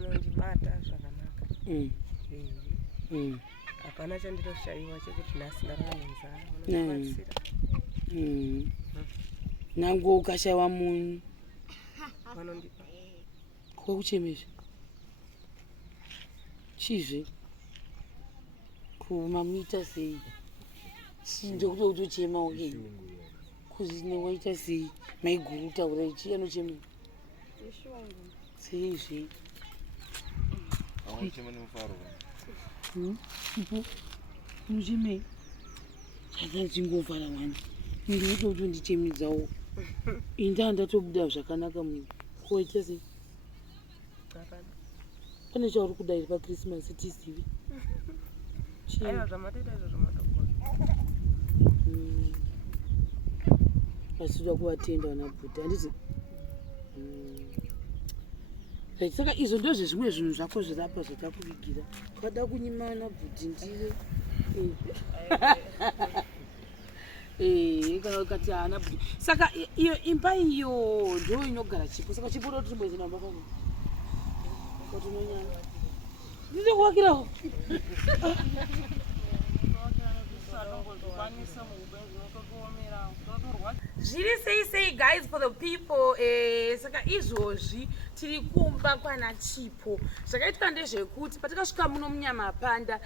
vanondibata zvakanaka. Hapana chandinoshaiwa chekuti nhasi ndarava nenzara vanondibatsira. Nangu ukashaiwa munhu Vanondipa. kwekuchemezve chizve kumamuita sei ndekuti utochema uke kuzine waita sei maiguru taura ichi anochema seizve ipo unochemei chasari chingofara wani ndinototo ndichemedzawo inda ndatobuda zvakanaka munhu koita sei pane chauri kudai pakrismasi tizive Aiwa zvamatoita izvozvo matogona. Vasida kuvatenda vana bhuta handiti saka izvo ndozve zvimwe zvinhu zvako zvirapa zvatakuvigira ukada kunyima vana bhuti ndive kana ukati haana bhuti saka iyo imba iyo ndo inogara Chipo saka Chipo ndoti timbozvinamba pano kotinonyanya ndizokuvakirawo zviri sei sei guys for the people saka izvozvi tiri kumba kwana Chipo. Zvakaitwa ndezvekuti patakasvika muno muNyamapanda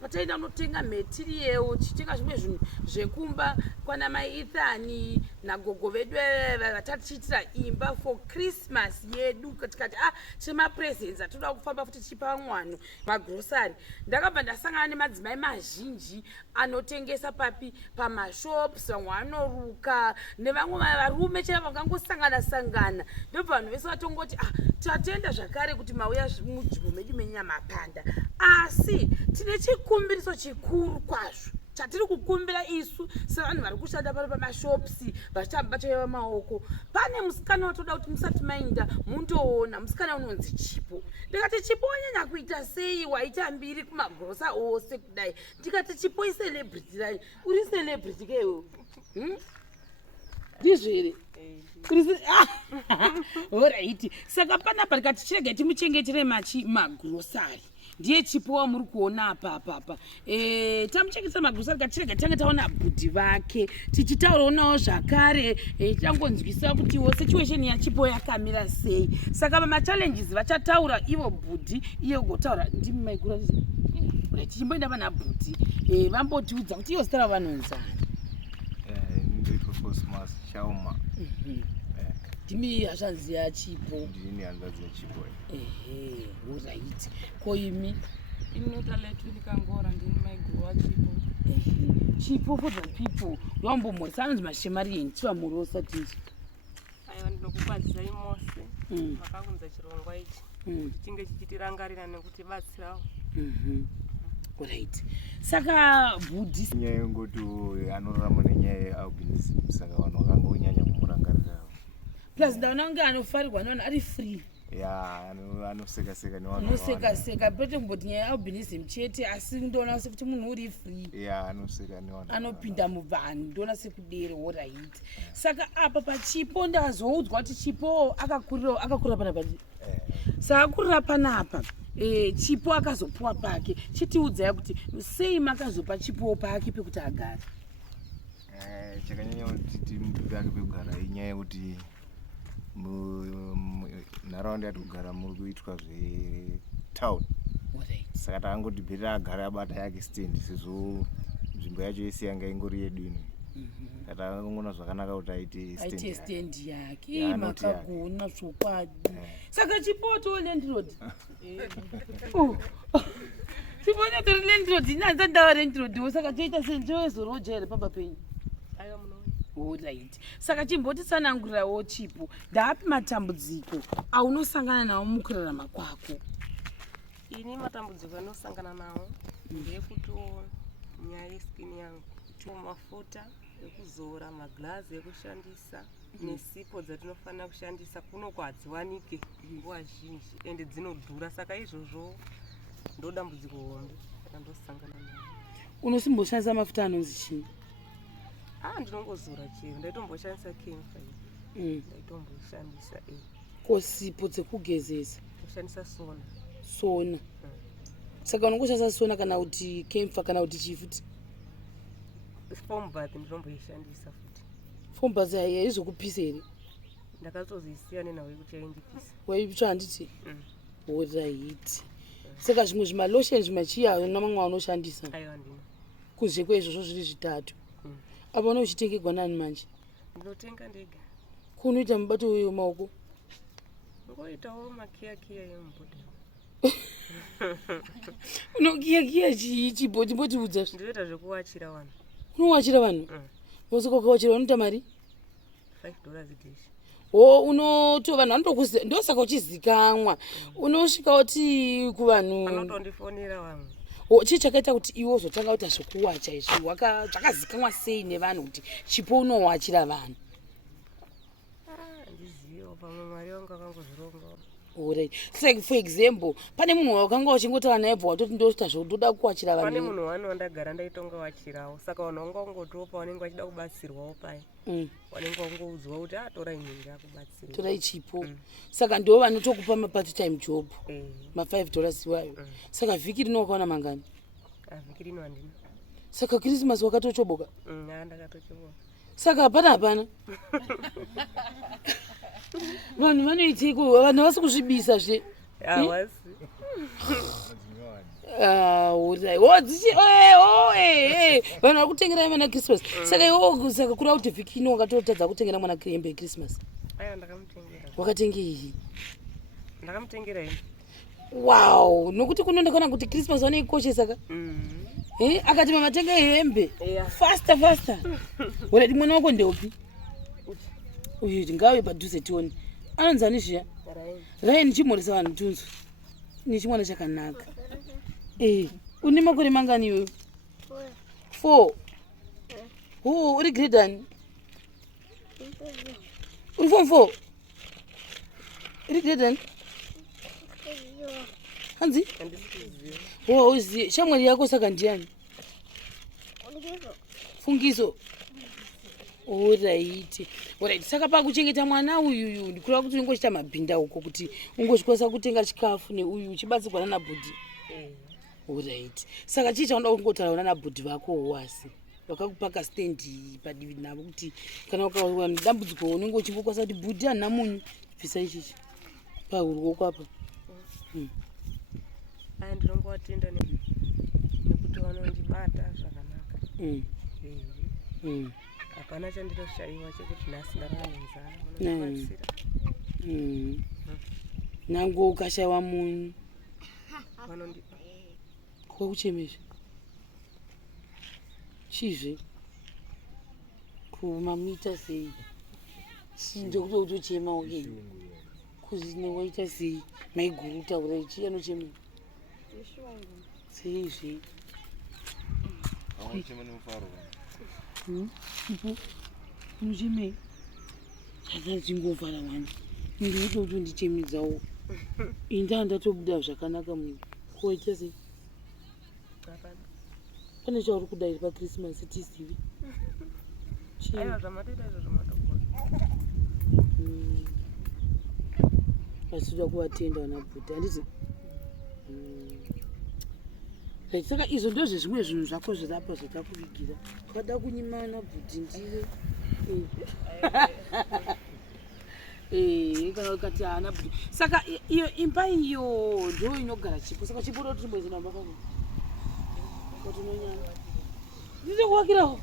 pataenda kunotenga material tichitenga zvimwe zvinhu zvekumba kwana maithani nagogo vedu vatatiitira imba for Christmas yedu tikati chemapresents atoda kufamba futi tichipa vanhu magrosari. Ndakabva ndasangana nemadzimai mazhinji anotengesa papi pamashops, vamwe vanoruka nevamwe varume chaivo vakangosangana sangana. Ndobva vanhu vese vatongoti tatenda zvakare kuti mauya munzvimbo medu meNyamapanda, asi tine chikumbiriso chikuru kwazvo chatiri kukumbira isu sevanhu vari kushanda pari pamashopsi vachitambachaiva maoko. Pane musikana watoda kuti musati maenda mundoona musikana unonzi Chipo. Ndikati Chipo wanyanya kuita sei waita mbiri kumagrosa ose kudai? Ndikati Chipo icelebrity rai. Uri celebrity kewo? ndizvo here alright saka panapa ndikati chirege timuchengetere magrosari ndiye Chipo wamuri kuona apa tamuchengetera magrosari katirege tange taona bhudhi vake tichitaurawo nawo zvakare tangonzwisa kutiwo situation yaChipo yakamira sei. Saka mamachallenges vachataura ivo bhudhi iye gotaura ndimi maigura tichimboenda pana bhudhi vambotiudza kuti iyo zita ravo vanonzana Cosmas Chauma. Ndimi hashanzi yaChipo. Ndini hanzvadzi yaChipo. Alright. Koimi Inota letu nikangora ndini maiguru waChipo. Chipo for the people. Wambomhorisa anonzi mashemari yentiwa murosa tinji. Aiwa ndinokukwadzisai mose makakunza chirongwa ichi chinge chichitirangarira nekutibatsirawo. Right. Saka bhudhi nyaya yengoti anorarama nenyaya yealbinism saka vanhu vakangonyanya kumurangarira. Plus ndaona kunge anofarirwa navanhu ari free. Anoseka-seka nevanhu. Anoseka-seka pete kumboti nyaya yealbinism chete asi ndoona sekuti munhu uri free. Anoseka nevanhu. Anopinda muvanhu ndoona sekudere alright. Saka apa paChipo ndazoudzwa kuti Chipo akakurira panapa. Saka akurira panapa Chipo akazopuwa pake chitiudzai kuti sei makazopa Chipo pake pekuti agare. Chakanyanya kuti timupe pake pekugara inyaya yekuti munharaunda yatikugara muri kuitwa zvetown. Saka takangotibhirira agare abata yake stand sezvo nzvimbo yacho yese yanga ingori yedu ino. Takangona zvakanaka kuti aite stand yake makagona zvokwadi. Saka Chipo to landlord. Chipo nyatori landlord nanza ndawa landlord saka toita senjewe zoroja here pamba penyu. Aiwa muno. Alright. Saka chimbotitsanangurirawo Chipo ndaapi matambudziko aunosangana nawo mukurarama kwako? Ini matambudziko anosangana nawo ndeyekuti nyaya yeskin yangu mafuta ekuzora, maglazi ekushandisa nesipo dzatinofanira kushandisa kuno kwadziwanike nguva zhinji ende dzinodhura. Saka izvozvo ndodambudziko hombe randosangana naro. Unosimboshandisa mafuta anonzi chii? Ndinongozora chero ndaitomboshandisa Camphor. Ndaitomboishandisa Ko sipo dzekugezesa kushandisa sona. Sona. Saka unongoshandisa sona kana kuti kemfa kana kuti chifuti. Foam bath ndinomboishandisa futi. Foam bath haizokupisa here. Ndakatozisiya nenawe kuti yaindipisa. Waipitsva handiti? Alright. Saka zvimwe zvimalotion zvimachiya namamwe anoshandisa. Aiwa ndino. Kunze kwezvozvo zviri zvitatu. Apa unochitengerwa nani manje? Ndinotenga ndega. Kunoita mubato wemaoko? Ngoitawo makiya yemubhodhero. Unokiya Chipo timbotiudza. Ndinoita zvekuwachira vanhu. Unowachira vanhu? Wasaka ukawachira unoita mari? $5 dish. Unoto vanhu vanotokuziva ndosaka uchizikamwa. Unosvika uti kuvanhu vanotondifonera vamwe. Chii chakaita kuti iwe uzotanga kuti zvokuwacha izvi zvakazikamwa sei nevanhu kuti Chipo unowachira vanhu? Handizivo, pamwe Mwari wangu akangozvironga. Alright. Like for example, pane munhu wakanga uchingotaura naye bva watoti ndoita zvokutoda kuwachira vanhu. Pane munhu wani wandagara ndaitonga wachirawo. Saka vanhu vanga vangotopa vanenge vachida kubatsirwawo paya. Vanenge vangoudzwa kuti torai nyingi yakubatsira. Torai Chipo. Saka ndiwo vanotokupa ma-part time job. Ma$5 iwayo. Saka vhiki rino wakaona mangani? Vhiki rino handina. Saka Christmas wakatochoboka? Ndakatochoboka. Saka hapana. Vanhu vanoitiko, vanhu havasi kuzvibisa zve. Havasi. Vanhu vari kutengerai mwana Christmas. Saka iwo saka kuri kuti vhiki ino wakatotadza kutengera mwana hembe yeChristmas. Aiwa ndakamutengera. Wakatengei? Ndakamutengera hembe. Wow, nokuti kunondakana kuti Christmas vanoikoshe saka. Akati mama tenga hembe. Faster. Wala mwana wako ndeupi? Uyu ndingawe padhuze tione. Anonzani zviya? Rain chimoresa vanhu tunzu. Ni chimwana chakanaka. Une makore mangani iwe? 4. Uri grade ani? Uri form 4? Uri grade ani? Hanzi? Uziye. Shamwari yako saka ndiani? Fungiso. Alright. Saka pakuchengeta mwana uyu ndikura kuti ungochita mabhinda uko kuti ungozvikwanisa kutenga chikafu neuyu uchibatsirwa nanabhodhi. Alright. Saka chii chaunida kungotaura nanabhodhi vako wasi? Vakakupaka stendi padivi navo kuti kana ukawana dambudziko unenge uchingokwanisa kuti bhodhi hana munyu bvisa ichichi pahuro wako apa. Ndinongowatenda nekuti vanondibata zvakanaka. Hapana chandinoshaiwa chekuti nhasi ndarara nenzara vanondibatsira. Nangu ukashaiwa munyu vanondipa. Kwakuchemezve chizve kumamita sei ndekuti utochema uye kuzine waita sei maiguru taura ichi anochema seizve unochemei hata chingofara wani ndikuti ndichemedzawo inda ndatobuda zvakanaka munhu koita sei pane chauri kudai paChristmas tisivi aiwa zvamatoita izvozvo matogona vachitoda kuvatenda vanabhuta handiti saka izvo ndozve zvimwe zvinhu zvako zvirapa zvatakuvigira twada kunyima vanabhuti ndiwe kana ukati haana bhuti saka iyo imba iyo ndo inogara Chipo saka Chipo doti timbozvinamba pano kuti nonyanga ndizokuwakirawo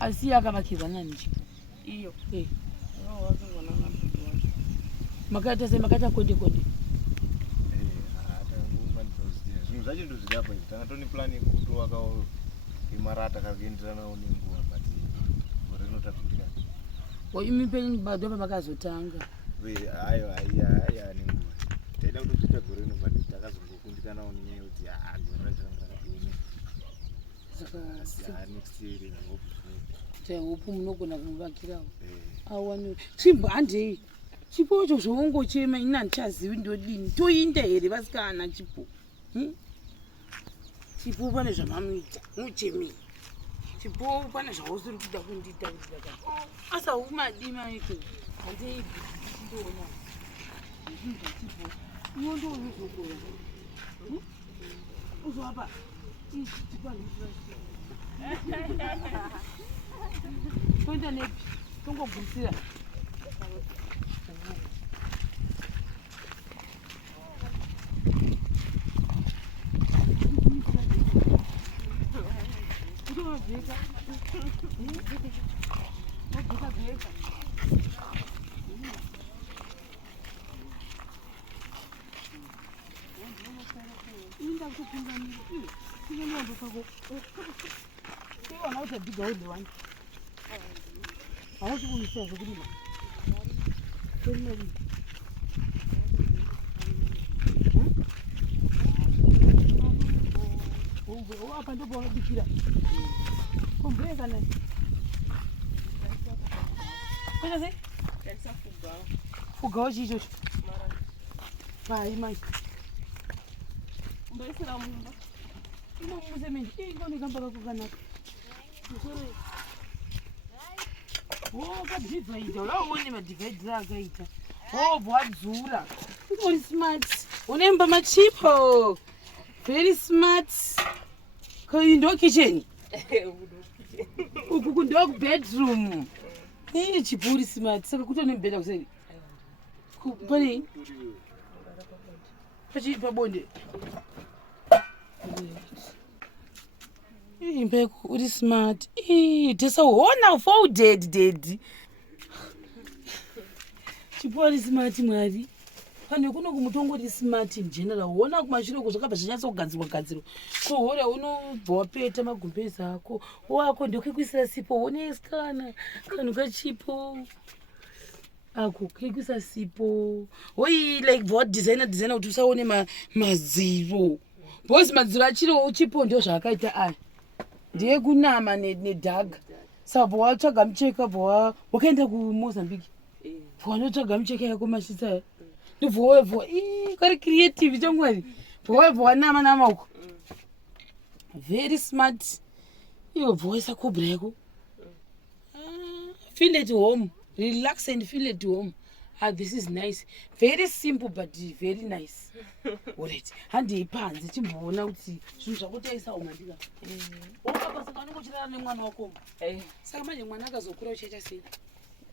asi akavakirwa nani Chipo iyo makaita sei makaita konde zvinhu zvacho ndozvidapo izvi tangatoni plani yekutovakawo imarata kakuenderanawo nenguva but gore rinotapindika imi penyu bado pamakazotanga aiwa nenguva taida kutozviita gore rino but takazongokundikanawo nenyaya yekuti gore racho rakadini saka next year hope munogona kumuvakirawo awani chimbo handei Chipo wacho zvoongochema ina ndichazivi ndodini toinda here vasikana Chipo Chipo pane zvamamuita muchemi. Chipo pane zvausiri kuda kundiita kuti asa umadi maiko handei ndona Chipo iwo ndo uzokora uzowapa toenda nepi tongogusira apa ndopawabikira kumbeza nai kwenda sei fugawo chiichocho pai mai Mbaisira mumba. inomusemendi ingonekamba kakokanaka kadivhaidha ulaone madivhaidhiri akaita bwadzura uri smart unemba machipo very smart ndo kitchen uku ndo bedroom chipo uri smart saka kutonembeda kuseri pane pabonde imbeko uri smart tesaona folded chipo uri smart mwari pane kuno kumutongo uri smart in general uona kumashiroko zvakabva zvinyatsogadzirwa kohore unobva wapeta magumbezi ako wako ndokekuisira sipo unoeskana kanhu kachipo ako kekuisa sipo hoi like bva designer kuti usaone madziro bhozi madziro achiriwo chipo ndio zvaakaita aya ndiye kunama nedhaga saka bva watsvaga mucheka bva wakaenda kumozambique bva wanotsvaga mucheka yako mashisa ndibva kari creative chomwari bva wanama namauko very smart iwe bva waisa kobra yako feel at home relax and feel at home. This is nice, very simple but very nice. Alright, handi ipanze chimboona kuti zvinhu zvakutoisa umandika wakapa saka unongochirana nemwana wako saka manje mwana akazokura uchaita sei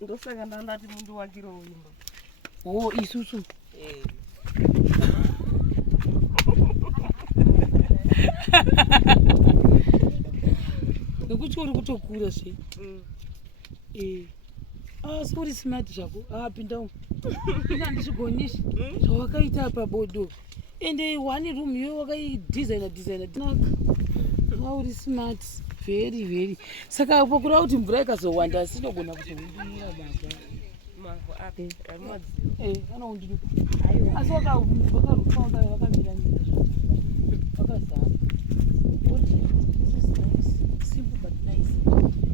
Ndosaka ndandati mundu wakiro imba isusu nekuti uri kutokura sei uri smart zvako pinda umu ina ndizvigonishi zvawakaita pabodo ende one room yo wakaidesigner naka uri smart very saka pakuda kuti mvura ikazowanda asinogona kuzoundira baba mavhu api anoundiruka asi vakaruka vakamira vakazama simple but nice.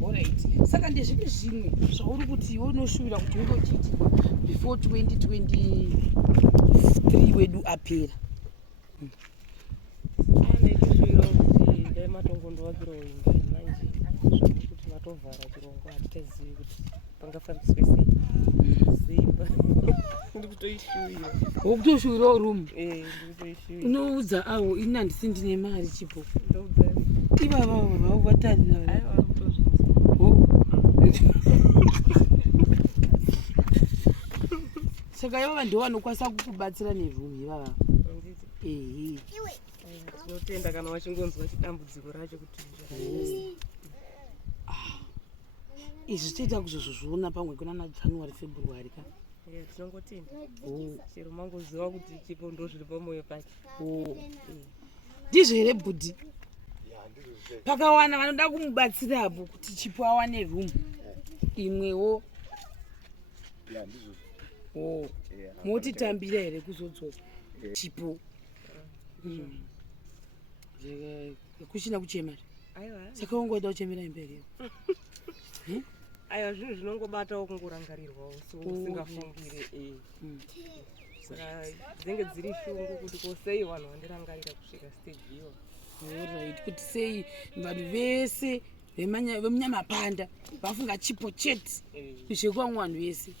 Alright. Saka ndezvipi zvimwe zvauri kuti iwe unoshuvira kuti unge uchiitirwa before 2023 wedu apera? Ndikushuvira kuti ndai matongondovakirawo imba manje zvekuti matovhara chirongo hatitazivi kuti pangafambiswe sei zimba ndikutoishuvira wokutoshuvirawo room ndikutoishuvira unoudza avo ini handisi ndine mari chipo ndogara ivava vatarira saka ivava ndo vanokwanisa kukubatsira neroom ivava tinotenda kana wachingonzwa chidambudziko racho kuti izvi zvitoita kuzozviona pamwe kunana January February ka tinongotenda chero mangoziva kuti chipo ndo zviri pamwoyo pake ndizvo here bhudhi pakawana vanoda kumubatsirapo kuti chipo awane room imwewo motitambira here kuzodzoka chipo kuchina kuchema saka wangoida kuchemera imberi aiwa zvinhu zvinongobatawo kungorangarirwawo so usingafungire saka dzinenge dziri shungu kuti kosei vanhu vandirangarira kusvika stage iyo Alright, kuti sei vanhu vese vemunyamapanda vafunga chipo chete zvekwangu vanhu vese.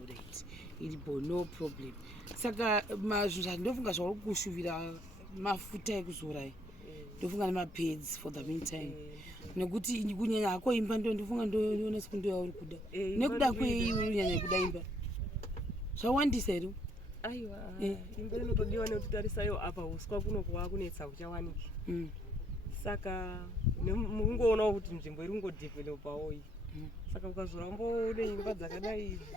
Alright, iripo, no problem. Saka zvinhu zvandinofunga zvauri kushuvira mafuta ekuzora ndofunga nemapads for the meantime, nekuti kunyanya hako imba ndofunga ndoona sekundo yauri kuda. Nekuda kwei uri kunyanya kuda imba zvawandisa here? Aiwa, imba inotodiwa nekuti tarisayo apa uswa kunokuva kunetsa huchawaniki. Saka mungoona kuti nzvimbo iri kungodhivhelopawo iyi. Saka ukazoramba une imba dzakadai idzi